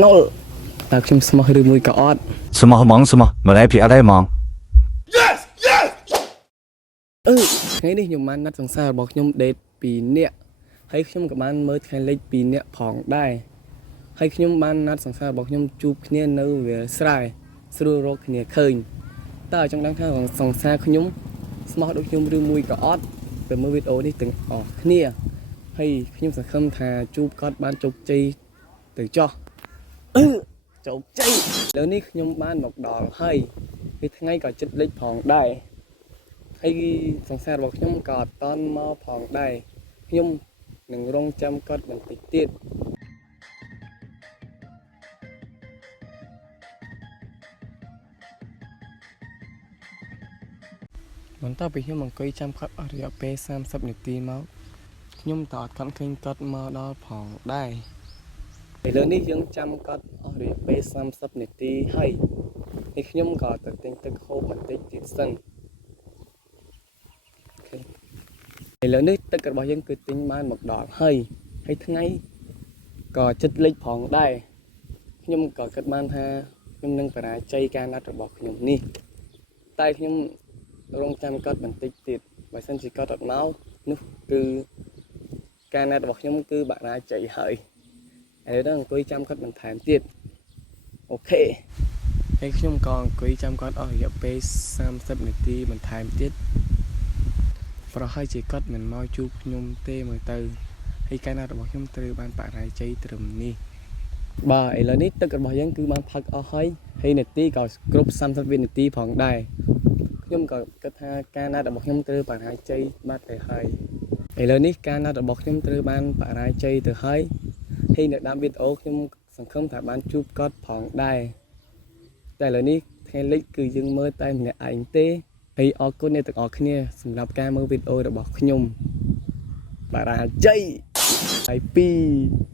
knoll តើខ្ញុំស្មោះឬមួយក៏អត់什么忙什么，没来别来忙。ថ្ងៃនេះខ្ញុំបានណាត់សង្សាររបស់ខ្ញុំដេត2នាក់ហើយខ្ញុំក៏បានមើលថ្ងៃលេខ2នាក់ផងដែរហើយខ្ញុំបានណាត់សង្សាររបស់ខ្ញុំជួបគ្នានៅវាលស្រែស្រួលរកគ្នាឃើញតើចង់ដឹងថាសង្សារខ្ញុំស្មោះដូចខ្ញុំឬមួយក៏អត់ទៅមើលវីដេអូនេះទាំងអស់គ្នាហើយខ្ញុំសង្ឃឹមថាជួបគាត់បានជោគជ័យទៅចោះជោគជ័យឥឡូវនេះខ្ញុំបានមកដល់ហើយពេលថ្ងៃក៏ជិតលេខផងដែរហើយសង្សាររបស់ខ្ញុំក៏អត់តន់មកផងដែរខ្ញុំនឹងរងចាំគាត់បន្តិចទៀតបន្ទាប់ពីខ្ញុំអង្គុយចាំគាត់អស់រយៈពេល30នាទីមកខ្ញុំក៏អត់កាន់ឃើញគាត់មកដល់ផងដែរឥឡូវនេះយើងចាំគាត់អស់រយៈពេល30នាទីហើយខ្ញុំក៏ទៅទិញទឹកហូបបន្តិចទៀតសិនឥឡូវនេះទឹករបស់យើងគឺទិញបានមកដល់ហើយថ្ងៃក៏ចិត្តលេខផងដែរខ្ញុំក៏គិតបានថាខ្ញុំនឹងបរាជ័យការណាត់របស់ខ្ញុំនេះតែខ្ញុំរងចាំគាត់បន្តិចទៀតបើសិនជាគាត់អត់មកនោះគឺការណាត់របស់ខ្ញុំគឺបរាជ័យហើយឥឡូវអង្គុយចាំគាត់បន្ថែមទៀតអូខេហើយខ្ញុំក៏អង្គុយចាំគាត់អស់រយៈពេល30នាទីបន្ថែមទៀតប្រហែលជាគាត់មិនមកជួបខ្ញុំទេមើលទៅហើយការណាត់របស់ខ្ញុំត្រូវបានបរាជ័យត្រឹមនេះបាទឥឡូវនេះទឹករបស់យើងគឺបានផឹកអស់ហើយនាទីក៏គ្រប់30វិនាទីផងដែរខ្ញុំក៏គិតថាការណាត់របស់ខ្ញុំត្រូវបរាជ័យបាត់ទៅហើយឥឡូវនេះការណាត់របស់ខ្ញុំត្រូវបានបរាជ័យទៅហើយនៅតាមវីដេអូខ្ញុំសង្ឃឹមថាបានជួបគាត់ផងដែរតែឥឡូវនេះថ្ងៃលេខគឺយើងមើលតែម្នាក់ឯងទេហើយអរគុណអ្នកទាំងអស់គ្នាសម្រាប់ការមើលវីដេអូរបស់ខ្ញុំបរាជ័យហើយ2